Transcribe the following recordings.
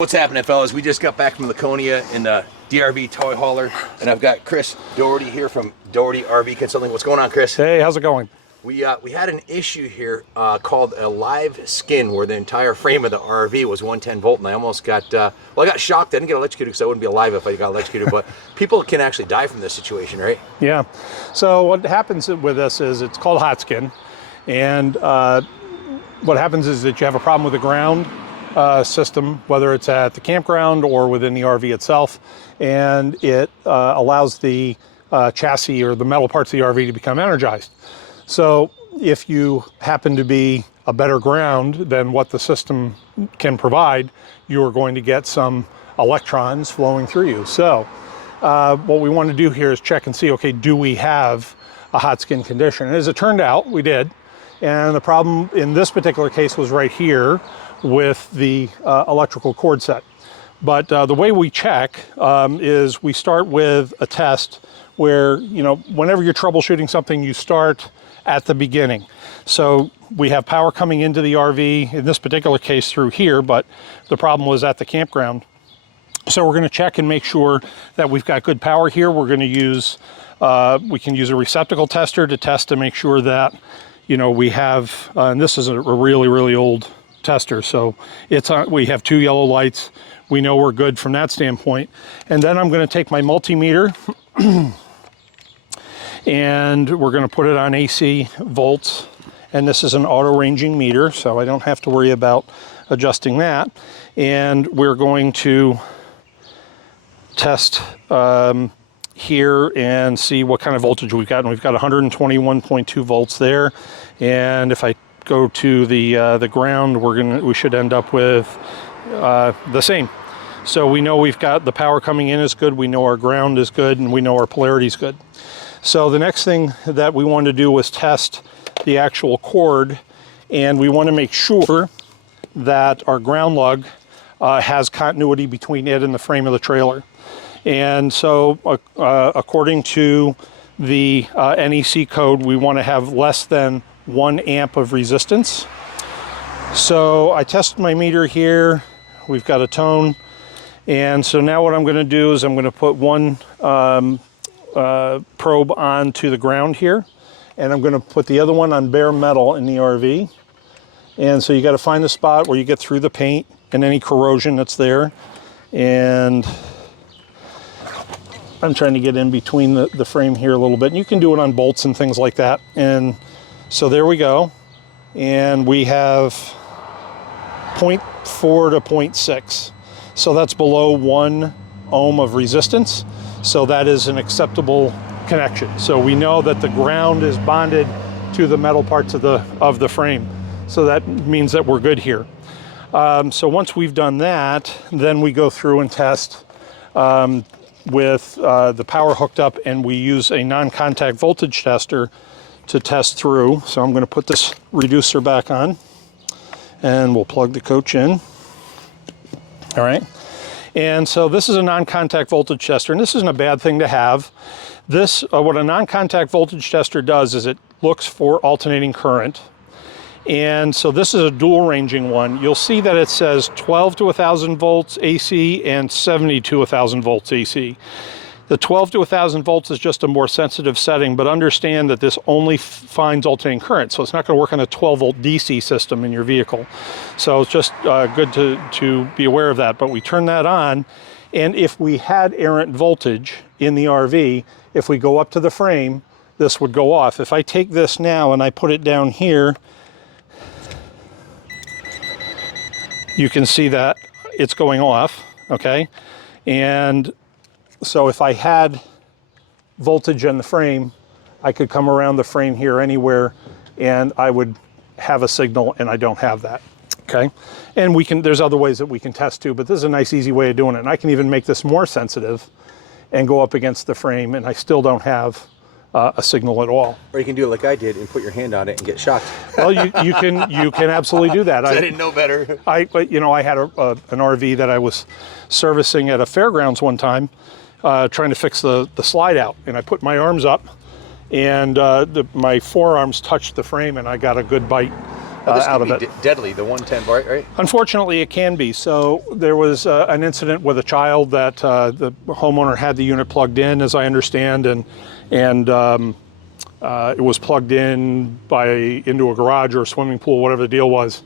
What's happening, fellas? We just got back from Laconia in the DRV toy hauler, and I've got Chris Dougherty here from Dougherty RV Consulting. What's going on, Chris? Hey, how's it going? We had an issue here called a live skin, where the entire frame of the RV was 110 volt, and I almost got well, I got shocked. I didn't get electrocuted because I wouldn't be alive if I got electrocuted. But people can actually die from this situation, right? Yeah. So what happens with this is it's called hot skin, and what happens is that you have a problem with the ground system, whether it's at the campground or within the RV itself, and it allows the chassis or the metal parts of the RV to become energized. So if you happen to be a better ground than what the system can provide, you're going to get some electrons flowing through you. So what we want to do here is check and see, okay, do we have a hot skin condition? And as it turned out, we did. And the problem in this particular case was right here with the electrical cord set. But the way we check is we start with a test where, you know, whenever you're troubleshooting something, you start at the beginning. So we have power coming into the RV, in this particular case through here, but the problem was at the campground. So we're going to check and make sure that we've got good power here. We're going to use, we can use a receptacle tester to test to make sure that, you know, we have, and this is a really, really old tester, so it's on, we have 2 yellow lights. We know we're good from that standpoint. And then I'm going to take my multimeter and we're going to put it on AC volts, and this is an auto ranging meter, so I don't have to worry about adjusting that. And we're going to test here and see what kind of voltage we've got. And we've got 121.2 volts there, and if I go to the ground, we should end up with the same. So we know we've got the power coming in is good, we know our ground is good, and we know our polarity is good. So the next thing that we wanted to do was test the actual cord, and we want to make sure that our ground lug has continuity between it and the frame of the trailer. And so according to the NEC code, we want to have less than 1 amp of resistance. So I tested my meter here. We've got a tone. And so now what I'm going to do is I'm going to put one probe onto the ground here, and I'm going to put the other one on bare metal in the RV. And so you got to find the spot where you get through the paint and any corrosion that's there. And I'm trying to get in between the frame here a little bit. And you can do it on bolts and things like that. And so there we go. And we have 0.4 to 0.6. So that's below 1 ohm of resistance. So that is an acceptable connection. So we know that the ground is bonded to the metal parts of the frame. So that means that we're good here. So once we've done that, then we go through and test with the power hooked up, and we use a non-contact voltage tester to test through. So I'm going to put this reducer back on, and we'll plug the coach in. All right. And so this is a non-contact voltage tester, and this isn't a bad thing to have. This, what a non-contact voltage tester does is it looks for alternating current. And so this is a dual ranging one. You'll see that it says 12 to 1,000 volts AC and 70 to 1,000 volts AC. The 12 to 1,000 volts is just a more sensitive setting, but understand that this only finds alternating current, so it's not going to work on a 12 volt DC system in your vehicle. So it's just good to be aware of that. But we turn that on, and if we had errant voltage in the RV, if we go up to the frame, this would go off. If I take this now and I put it down here, you can see that it's going off, okay? And so if I had voltage in the frame, I could come around the frame here anywhere and I would have a signal, and I don't have that, okay? And there's other ways that we can test too, but this is a nice easy way of doing it. And I can even make this more sensitive and go up against the frame, and I still don't have a signal at all. Or you can do it like I did and put your hand on it and get shocked. Well, you can absolutely do that. I didn't know better. But you know, I had an RV that I was servicing at a fairgrounds one time, trying to fix the slide out, and I put my arms up, and my forearms touched the frame, and I got a good bite this out can of be it. deadly, the 110, right? Unfortunately, it can be. So there was an incident with a child that the homeowner had the unit plugged in, as I understand, and it was plugged in into a garage or a swimming pool, whatever the deal was.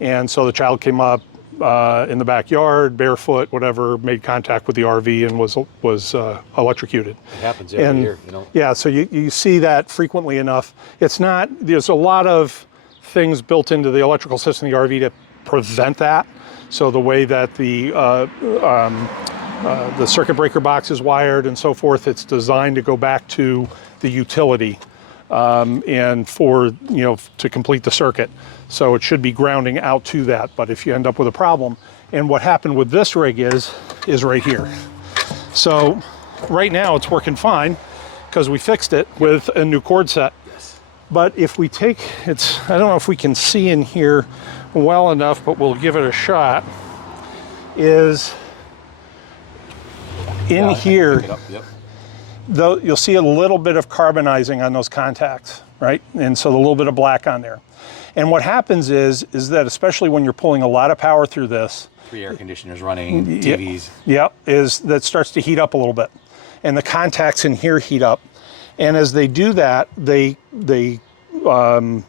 And so the child came up in the backyard, barefoot, whatever, made contact with the RV and was electrocuted. It happens every year, you know. Yeah, so you see that frequently enough. There's a lot of things built into the electrical system of the RV to prevent that. So the way that the circuit breaker box is wired and so forth, it's designed to go back to the utility and to complete the circuit. So it should be grounding out to that. But if you end up with a problem, and what happened with this rig is right here. So right now it's working fine because we fixed it with a new cord set. But if we take, I don't know if we can see in here well enough, but we'll give it a shot, is in here, though, you'll see a little bit of carbonizing on those contacts, right? And so a little bit of black on there. And what happens is that especially when you're pulling a lot of power through this, 3 air conditioners running, TVs. Is that starts to heat up a little bit. And the contacts in here heat up. And as they do that, they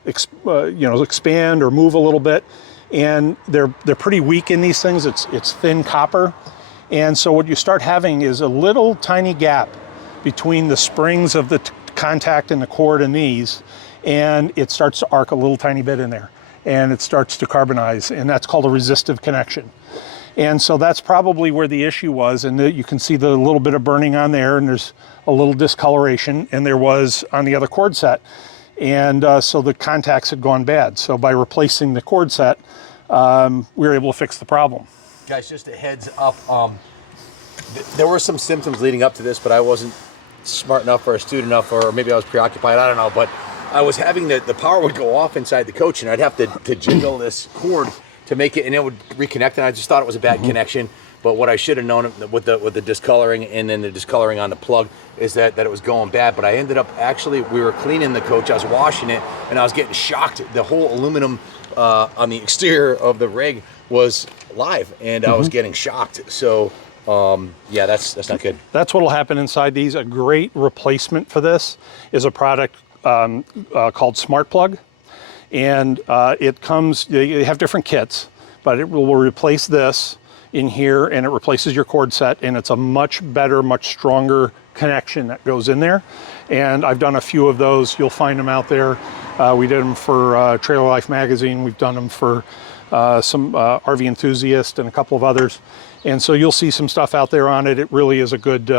expand or move a little bit, and they're pretty weak in these things. It's thin copper, and so what you start having is a little tiny gap between the springs of the contact and the cord and these, and it starts to arc a little tiny bit in there, and it starts to carbonize, and that's called a resistive connection. And so that's probably where the issue was, and you can see the little bit of burning on there, and there's a little discoloration, and there was on the other cord set. And so the contacts had gone bad. So by replacing the cord set, we were able to fix the problem. Guys, just a heads up, there were some symptoms leading up to this, but I wasn't smart enough or astute enough, or maybe I was preoccupied, I don't know, but I was having the power would go off inside the coach, and I'd have to jiggle this cord to make it, and it would reconnect, and I just thought it was a bad connection. But what I should have known with the discoloring and then the discoloring on the plug is that it was going bad. But I ended up we were cleaning the coach, I was washing it, and I was getting shocked. The whole aluminum on the exterior of the rig was live, and I was getting shocked. So yeah, that's not good. That's what'll happen inside these. A great replacement for this is a product called Smart Plug. And it comes, they have different kits, but it will replace this in here, and it replaces your cord set, and it's a much better, much stronger connection that goes in there. And I've done a few of those. You'll find them out there. We did them for Trailer Life magazine. We've done them for some RV Enthusiast and a couple of others. And so you'll see some stuff out there on it. It really is a good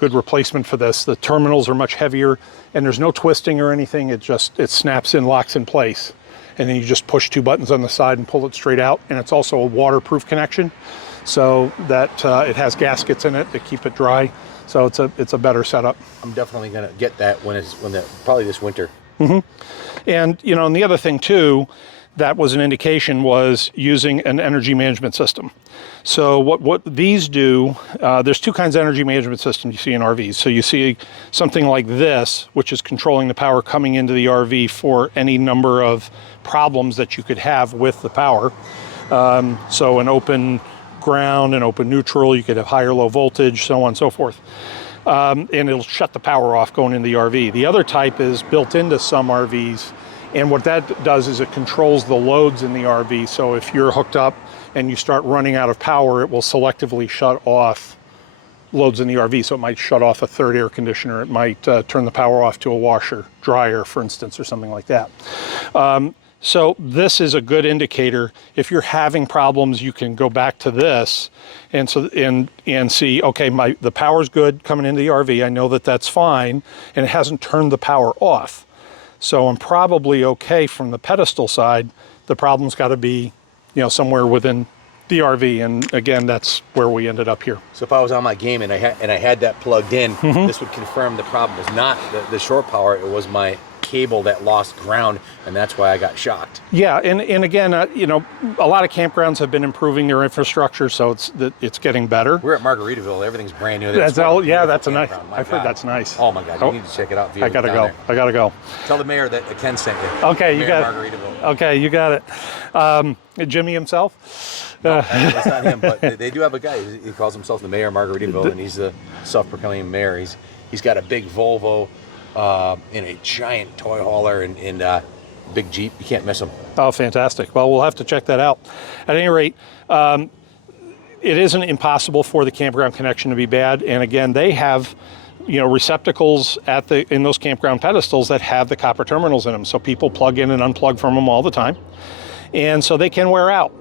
replacement for this. The terminals are much heavier, and there's no twisting or anything. It snaps in, locks in place. And then you just push 2 buttons on the side and pull it straight out. And it's also a waterproof connection, so that it has gaskets in it to keep it dry. So it's a better setup. I'm definitely gonna get that probably this winter. And and the other thing too, that was an indication, was using an energy management system. So what these do, there's 2 kinds of energy management systems you see in RVs. So you see something like this, which is controlling the power coming into the RV for any number of problems that you could have with the power. So an open ground, an open neutral, you could have high or low voltage, so on and so forth. And it'll shut the power off going into the RV. The other type is built into some RVs, and what that does is it controls the loads in the RV. So if you're hooked up and you start running out of power, it will selectively shut off loads in the RV. So it might shut off a third air conditioner. It might turn the power off to a washer, dryer, for instance, or something like that. So this is a good indicator. If you're having problems, you can go back to this and see, okay, the power's good coming into the RV. I know that that's fine, and it hasn't turned the power off. So I'm probably okay from the pedestal side. The problem's got to be, somewhere within the RV, and again, that's where we ended up here. So if I was on my game and I had that plugged in, this would confirm the problem was not the short power, it was my cable that lost ground, and that's why I got shocked. Yeah, and again, you know, a lot of campgrounds have been improving their infrastructure, so it's getting better. We're at Margaritaville. Everything's brand new. That's all. Yeah, that's a nice. campground. I've heard that's nice. Oh my God, you need to check it out. I gotta go. I gotta go. Tell the mayor that Ken sent you. Okay, you got Margaritaville. it. Okay, you got it. Jimmy himself. No, that's not him, but they do have a guy. He calls himself the mayor of Margaritaville, and he's the self-proclaimed mayor. He's got a big Volvo and a giant toy hauler and big Jeep. You can't miss him. Oh, fantastic. Well, we'll have to check that out. At any rate, it isn't impossible for the campground connection to be bad. And again, they have, you know, receptacles in those campground pedestals that have the copper terminals in them. So people plug in and unplug from them all the time. And so they can wear out.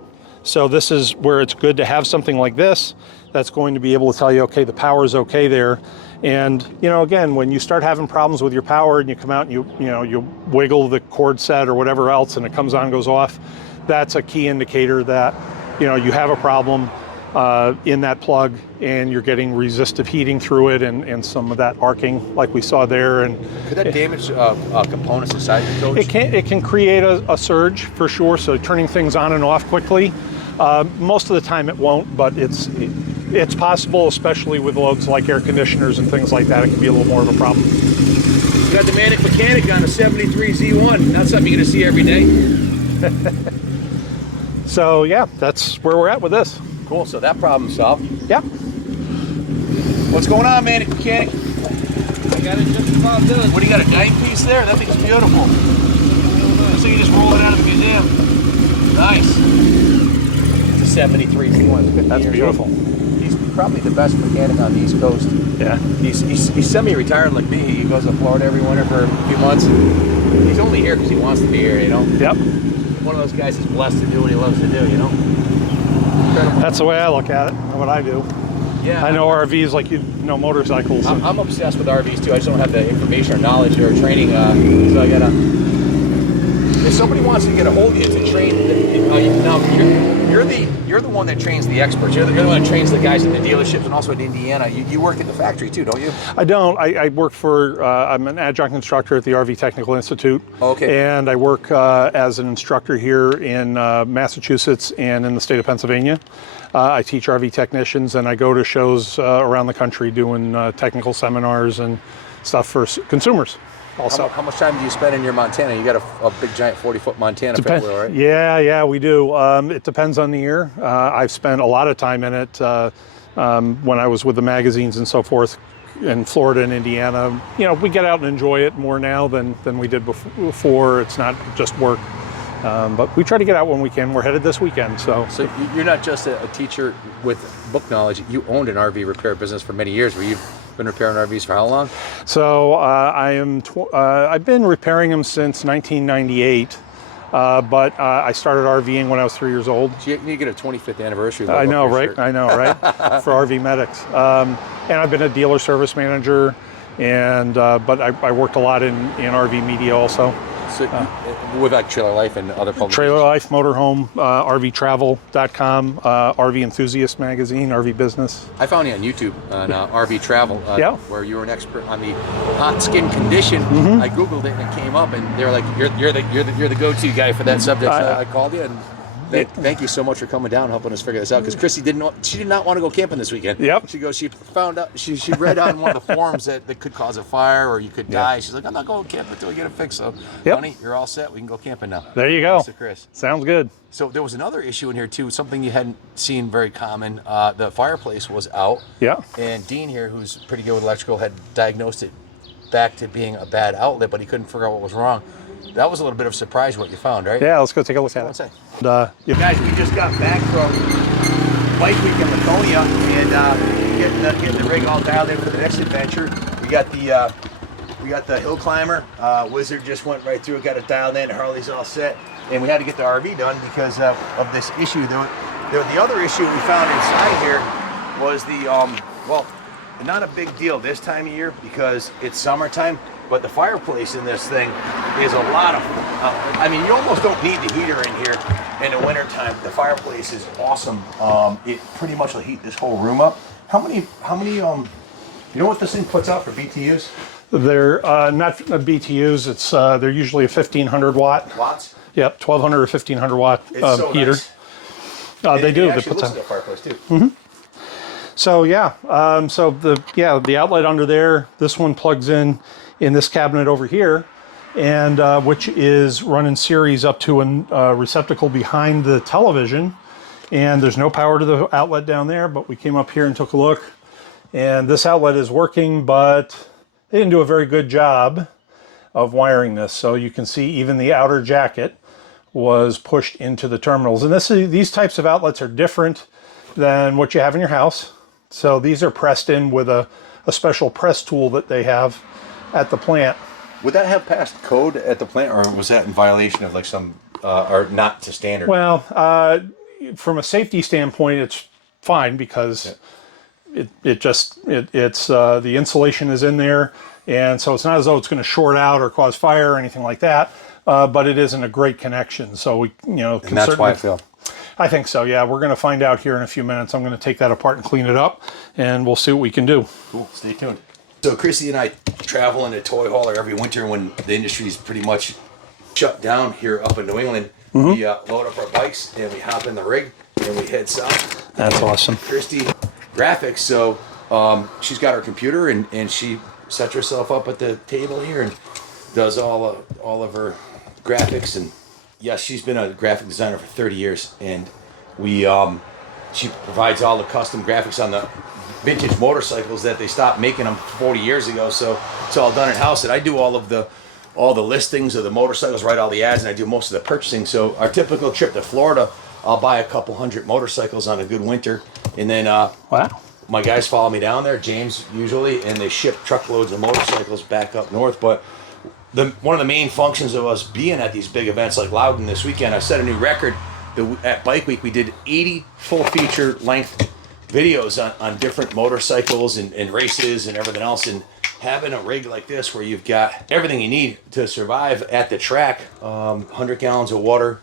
So this is where it's good to have something like this that's going to be able to tell you, okay, the power is okay there. And, you know, again, when you start having problems with your power and you come out and you wiggle the cord set or whatever else and it comes on, goes off, that's a key indicator that, you know, you have a problem in that plug and you're getting resistive heating through it and some of that arcing like we saw there. And could that damage components inside the coach? It can create a surge for sure. So turning things on and off quickly, most of the time it won't, but it's possible, especially with loads like air conditioners and things like that. It can be a little more of a problem. We got the Manic Mechanic on a 73 Z1. Not something you're going to see every day. So yeah, that's where we're at with this. Cool. So that problem solved. Yeah. What's going on, Manic Mechanic? I got it just about done. What do you got, a dime piece there? That thing's beautiful. So you just roll it out of the museum. Nice. It's a 73 Z1. That's beautiful. He's probably the best mechanic on the East Coast. Yeah. He's semi-retired like me. He goes to Florida every winter for a few months. He's only here because he wants to be here, you know? Yep. One of those guys is blessed to do what he loves to do, you know? Incredible. That's the way I look at it, what I do. Yeah. I know RVs like you know motorcycles. I'm obsessed with RVs too. I just don't have the information or knowledge or training, so I gotta. If somebody wants to get a hold of you to train, you're the one that trains the experts. You're the one that trains the guys in the dealerships and also in Indiana. You work at the factory too, don't you? I don't. I work for. I'm an adjunct instructor at the RV Technical Institute. Okay. And I work as an instructor here in Massachusetts and in the state of Pennsylvania. I teach RV technicians and I go to shows around the country doing technical seminars and stuff for consumers. Also, how much time do you spend in your Montana? You got a big giant 40-foot Montana fifth wheel, right? Yeah, we do. It depends on the year. I've spent a lot of time in it when I was with the magazines and so forth in Florida and Indiana. You know, we get out and enjoy it more now than we did before. It's not just work. But we try to get out when we can. We're headed this weekend, so. So you're not just a teacher with book knowledge. You owned an RV repair business for many years. Where you've been repairing RVs for how long? So I've been repairing them since 1998. But I started RVing when I was 3 years old. So you get a 25th anniversary. I know, right? I know, right? For RV medics. And I've been a dealer service manager, and but I worked a lot in RV media also. So with like Trailer Life and other publications? Trailer Life, Motorhome, RVTravel.com, RV Enthusiast Magazine, RV Business. I found you on YouTube on RV Travel, where you were an expert on the hot skin condition. I Googled it and it came up, and they were like, "You're the go-to guy for that subject." So I called you and. Thank you so much for coming down and helping us figure this out. Because Chrissy did not want to go camping this weekend. Yep. She found out she read on one of the forums that could cause a fire or you could die. She's like, I'm not going camping until we get it fixed. So, honey, you're all set. We can go camping now. There you go. Thanks to Chris. Sounds good. So there was another issue in here too. Something you hadn't seen very common. The fireplace was out. Yeah. And Dean here, who's pretty good with electrical, had diagnosed it back to being a bad outlet, but he couldn't figure out what was wrong. That was a little bit of a surprise what you found, right? Yeah, let's go take a look at it. Guys, we just got back from Bike Week in Laconia and getting the rig all dialed in for the next adventure. We got the hill climber. Wizard just went right through it, got it dialed in. Harley's all set, and we had to get the RV done because of this issue. The other issue we found inside here was not a big deal this time of year because it's summertime. But the fireplace in this thing is a lot of, you almost don't need the heater in here in the wintertime. The fireplace is awesome. It pretty much will heat this whole room up. How many, you know what this thing puts out for BTUs? They're not BTUs. It's they're usually a 1500 watt. Watts? Yep, 1200 or 1500 watt So heater. nice. They do. It They actually put looks some. like a fireplace too. So yeah, the outlet under there. This one plugs in this cabinet over here, and which is running series up to a receptacle behind the television. And there's no power to the outlet down there, but we came up here and took a look, and this outlet is working, but they didn't do a very good job of wiring this. So you can see even the outer jacket was pushed into the terminals. And these types of outlets are different than what you have in your house. So these are pressed in with a special press tool that they have at the plant. Would that have passed code at the plant, or was that in violation of like some, or not to standard? Well, from a safety standpoint, it's fine because it's the insulation is in there, and so it's not as though it's going to short out or cause fire or anything like that. But it isn't a great connection, so we and that's why it failed. I think so. Yeah, we're going to find out here in a few minutes. I'm going to take that apart and clean it up, and we'll see what we can do. Cool. Stay tuned. So Chrissy and I travel in a toy hauler every winter when the industry's pretty much shut down here up in New England. We load up our bikes and we hop in the rig and we head south. That's awesome. Christy graphics, so she's got her computer and she sets herself up at the table here and does all of her graphics. And yes, she's been a graphic designer for 30 years, and she provides all the custom graphics on the vintage motorcycles that they stopped making them 40 years ago. So it's all done in house, and I do all the listings of the motorcycles, write all the ads, and I do most of the purchasing. So our typical trip to Florida, I'll buy a couple hundred motorcycles on a good winter, and then Wow. my guys follow me down there, James usually, and they ship truckloads of motorcycles back up north. But one of the main functions of us being at these big events like Loudon this weekend, I set a new record. At Bike Week, we did 80 full feature length videos on different motorcycles and races and everything else. And having a rig like this where you've got everything you need to survive at the track, 100 gallons of water,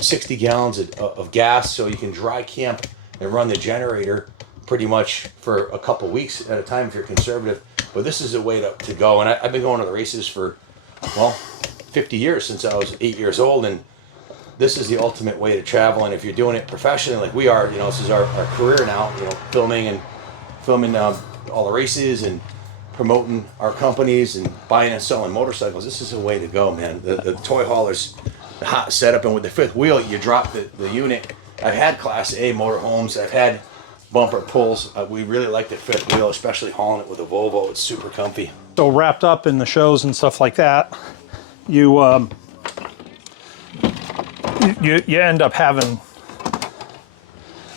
60 gallons of gas, so you can dry camp and run the generator pretty much for a couple weeks at a time if you're conservative. But this is a way to go. And I've been going to the races for, 50 years, since I was 8 years old. And this is the ultimate way to travel. And if you're doing it professionally like we are, this is our career now, filming all the races and promoting our companies and buying and selling motorcycles. This is a way to go, man. The toy hauler's the hot setup, and with the fifth wheel, you drop the unit. I've had Class A motorhomes. I've had bumper pulls. We really like the fifth wheel, especially hauling it with a Volvo. It's super comfy. So wrapped up in the shows and stuff like that, you end up having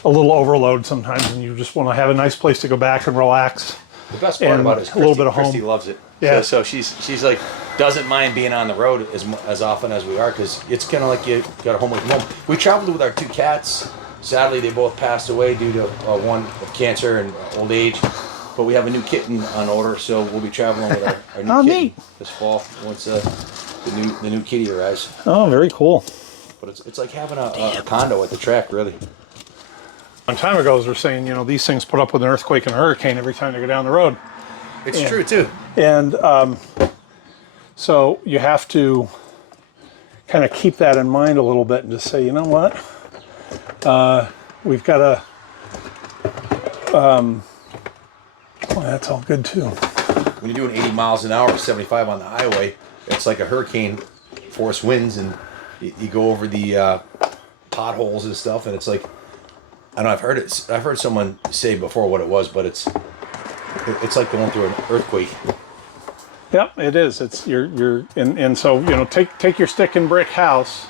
a little overload sometimes, and you just want to have a nice place to go back and relax. The best part about it is a little bit of Christy home. loves it. Yeah. So she's like, doesn't mind being on the road as often as we are, because it's kind of like you got a home away from home. We traveled with our two cats. Sadly, they both passed away due to one of cancer and old age. But we have a new kitten on order, so we'll be traveling with our new kitten neat. this fall once the new kitty arrives. Oh, very cool. But it's like having a condo at the track, really. A long time ago, they were saying, these things put up with an earthquake and a hurricane every time they go down the road. It's true too. And so you have to kind of keep that in mind a little bit and just say, you know what? We've got to, that's all good too. When you're doing 80 miles an hour, 75 on the highway, it's like a hurricane force winds, and you go over the potholes and stuff, and it's like, I don't know, I've heard someone say before what it was, but it's like going through an earthquake. Yep, it is. It's and so take your stick and brick house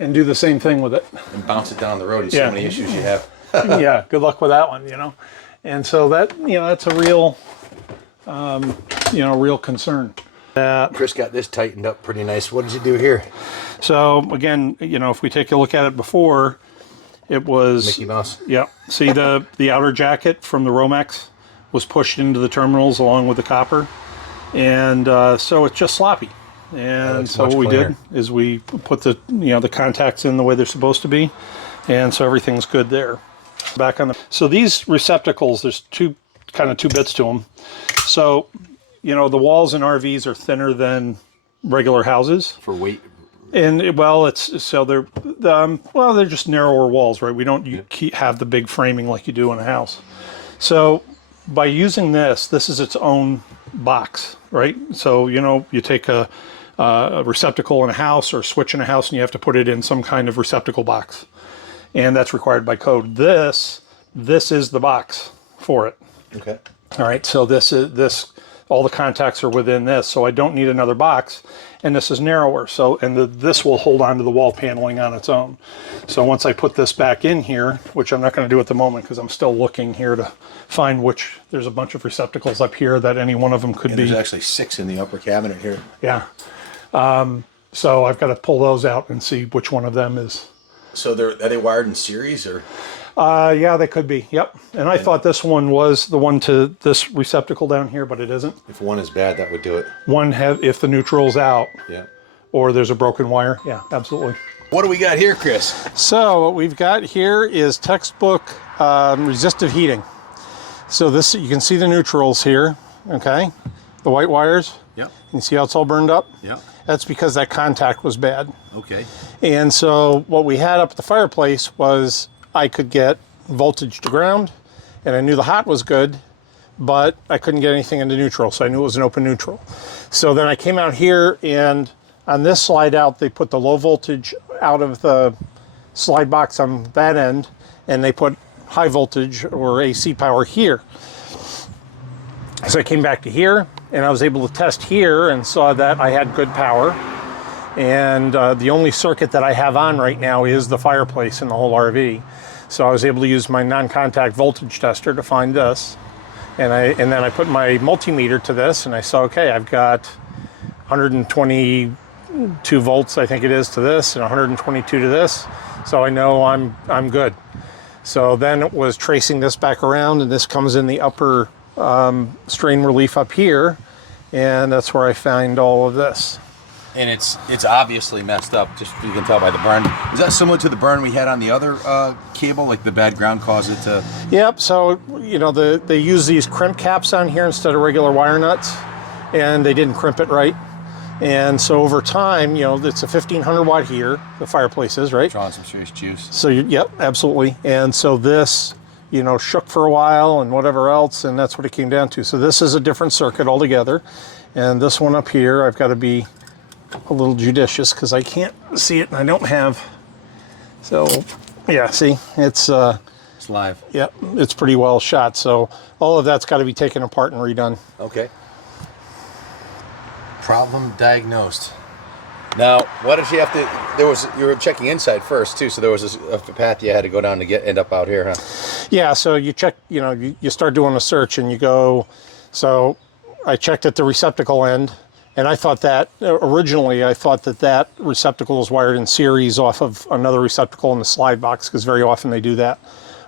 and do the same thing with it. And bounce it down the road. You see how many issues you have. Yeah, good luck with that one, And so that's a real real concern. Chris got this tightened up pretty nice. What did you do here? So again, if we take a look at it before, it was Mickey Mouse. Yeah. See the outer jacket from the Romex was pushed into the terminals along with the copper, and so it's just sloppy. And so what we did is we put the the contacts in the way they're supposed to be, and so everything's good there. So these receptacles, there's two bits to them. So you know, the walls in RVs are thinner than regular houses. For weight. And well, it's so they're well, they're just narrower walls, right? We don't have the big framing like you do in a house. So by using this is its own box, right? So you know, you take a receptacle in a house or a switch in a house, and you have to put it in some kind of receptacle box, and that's required by code. This is the box for it. Okay. All right. So this all the contacts are within this, so I don't need another box. And this is narrower, so this will hold on to the wall paneling on its own. So once I put this back in here, which I'm not going to do at the moment because I'm still looking here to find which, there's a bunch of receptacles up here that any one of them could be. There's actually 6 in the upper cabinet here. Yeah. So I've got to pull those out and see which one of them is. So are they wired in series or? Yeah, they could be. Yep. And I thought this one was the one to this receptacle down here, but it isn't. If one is bad, that would do it. If the neutral's out. Yeah. Or there's a broken wire. Yeah, absolutely. What do we got here, Chris? So what we've got here is textbook resistive heating. So this, you can see the neutrals here, okay? The white wires. Yep. You can see how it's all burned up? Yep. That's because that contact was bad. Okay. And so what we had up at the fireplace was I could get voltage to ground, and I knew the hot was good, but I couldn't get anything into neutral, so I knew it was an open neutral. So then I came out here, and on this slide out, they put the low voltage out of the slide box on that end, and they put high voltage or AC power here. So I came back to here, and I was able to test here and saw that I had good power. And the only circuit that I have on right now is the fireplace in the whole RV. So I was able to use my non-contact voltage tester to find this. And then I put my multimeter to this, and I saw, okay, I've got 122 volts, I think it is, to this, and 122 to this. So I know I'm good. So then it was tracing this back around, and this comes in the upper strain relief up here, and that's where I find all of this. And it's obviously messed up, just you can tell by the burn. Is that similar to the burn we had on the other cable, like the bad ground caused it to? Yep, so, you know, they use these crimp caps on here instead of regular wire nuts, and they didn't crimp it right. And so over time, you know, it's a 1500 watt heater, the fireplace is, right? Drawing some serious juice. So, yep, absolutely. And so this, you know, shook for a while and whatever else, and that's what it came down to. So this is a different circuit altogether. And this one up here, I've got to be a little judicious because I can't see it and I don't have. So, yeah, see, it's live. Yep, it's pretty well shot. So all of that's got to be taken apart and redone. Okay. Problem diagnosed. Now, what did you have to? You were checking inside first too, so there was a path you had to go down to end up out here, huh? Yeah. So you check. You know, you start doing a search and you go. So I checked at the receptacle end, and I thought that originally that receptacle was wired in series off of another receptacle in the slide box, because very often they do that.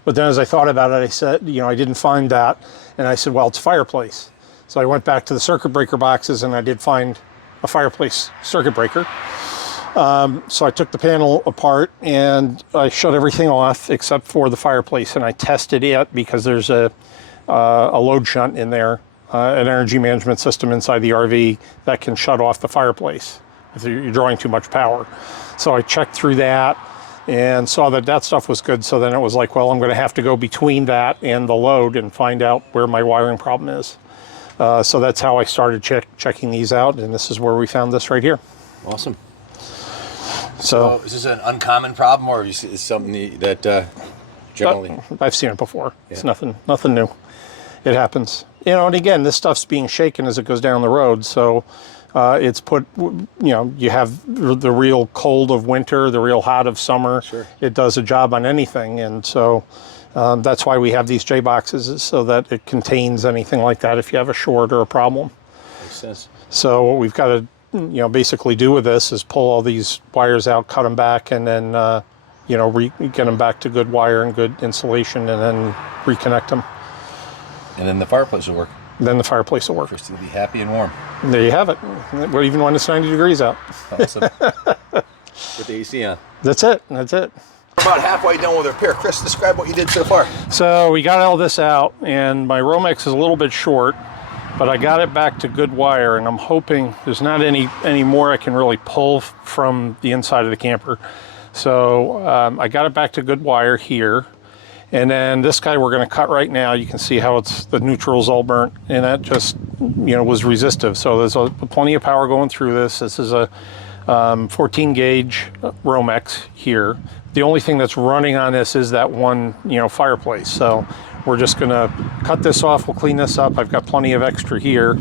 But then as I thought about it, I said, you know, I didn't find that, and I said, well, it's a fireplace. So I went back to the circuit breaker boxes, and I did find a fireplace circuit breaker. So I took the panel apart and I shut everything off except for the fireplace, and I tested it because there's a load shunt in there, an energy management system inside the RV that can shut off the fireplace if you're drawing too much power. So I checked through that and saw that stuff was good. So then it was like, well, I'm going to have to go between that and the load and find out where my wiring problem is. So that's how I started checking these out, and this is where we found this right here. Awesome. So is this an uncommon problem, or is it something that generally? I've seen it before. Yeah. It's nothing new. It happens. You know, and again, this stuff's being shaken as it goes down the road. So it's put, you know, you have the real cold of winter, the real hot of summer. Sure. It does a job on anything, and so. That's why we have these J boxes, is so that it contains anything like that if you have a short or a problem. Makes sense. So what we've got to, you know, basically do with this is pull all these wires out, cut them back, and then, you know, get them back to good wire and good insulation, and then reconnect them. And then the fireplace will work. Then the fireplace will work. First, it'll be happy and warm. And there you have it. Even when it's 90 degrees out. Awesome. With the AC on. That's it. That's it. About halfway done with the repair. Chris, describe what you did so far. So we got all this out, and my Romex is a little bit short, but I got it back to good wire, and I'm hoping there's not any more I can really pull from the inside of the camper. So I got it back to good wire here. And then this guy we're going to cut right now. You can see how the neutral's all burnt, and that just, was resistive. So there's plenty of power going through this. This is a 14 gauge Romex here. The only thing that's running on this is that one, fireplace. So we're just going to cut this off. We'll clean this up. I've got plenty of extra here,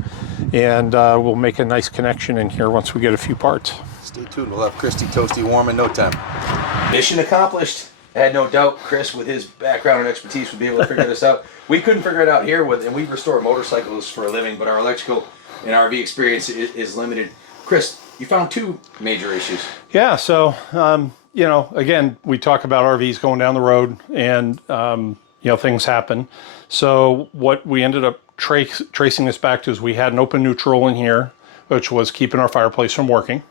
and we'll make a nice connection in here once we get a few parts. Stay tuned. We'll have Christy toasty warm in no time. Mission accomplished. I had no doubt Chris, with his background and expertise, would be able to figure this out. We couldn't figure it out here, and we restore motorcycles for a living, but our electrical and RV experience is limited. Chris, you found two major issues. Yeah, so, again, we talk about RVs going down the road, and, things happen. So what we ended up tracing this back to is we had an open neutral in here, which was keeping our fireplace from working.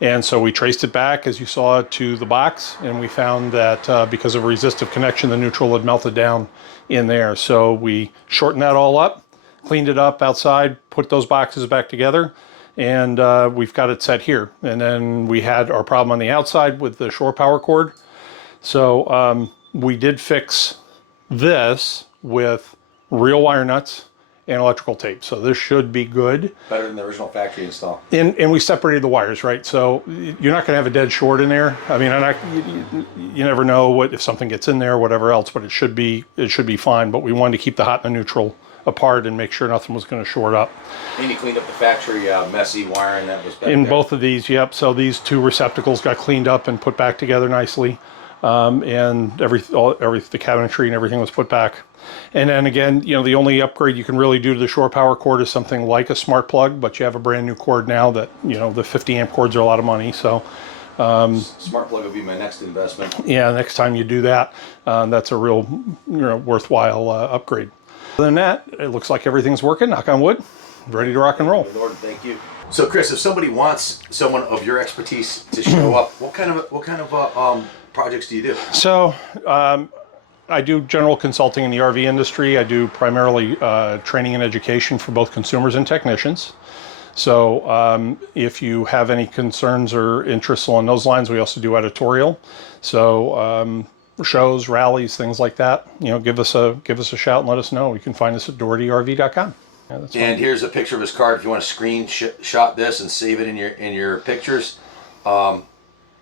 And so we traced it back, as you saw, to the box, and we found that because of a resistive connection, the neutral had melted down in there. So we shortened that all up, cleaned it up outside, put those boxes back together, and we've got it set here. And then we had our problem on the outside with the shore power cord. So we did fix this with real wire nuts and electrical tape. So this should be good. Better than the original factory install. And we separated the wires, right? So you're not going to have a dead short in there. I mean, you never know if something gets in there or whatever else, but it should be fine. But we wanted to keep the hot and the neutral apart and make sure nothing was going to short up. And you cleaned up the factory messy wiring that was back In there. both of these, yep. So these two receptacles got cleaned up and put back together nicely. And the cabinetry and everything was put back. And then again, the only upgrade you can really do to the shore power cord is something like a smart plug, but you have a brand new cord now that, the 50 amp cords are a lot of money. So smart plug would be my next investment. yeah, next time you do that, that's a real, worthwhile upgrade. Other than that, it looks like everything's working, knock on wood, ready to rock and roll. Lord, thank you. So Chris, if somebody wants someone of your expertise to show up, what kind of projects do you do? So I do general consulting in the RV industry. I do primarily training and education for both consumers and technicians. So if you have any concerns or interests along those lines, we also do editorial. So shows, rallies, things like that. Give us a shout and let us know. You can find us at DoughertyRV.com. Yeah, that's and here's a picture of his card. If you want to screenshot this and save it in your pictures,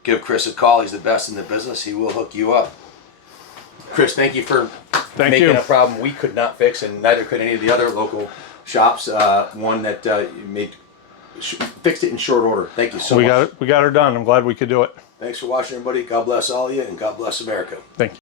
give Chris a call. He's the best in the business. He will hook you up. Chris, thank you for making a problem we could not fix, and neither could any of the other local shops. One that fixed it in short order. Thank you so much. We got her done. I'm glad we could do it. Thanks for watching, everybody. God bless all of you, and God bless America. Thank you.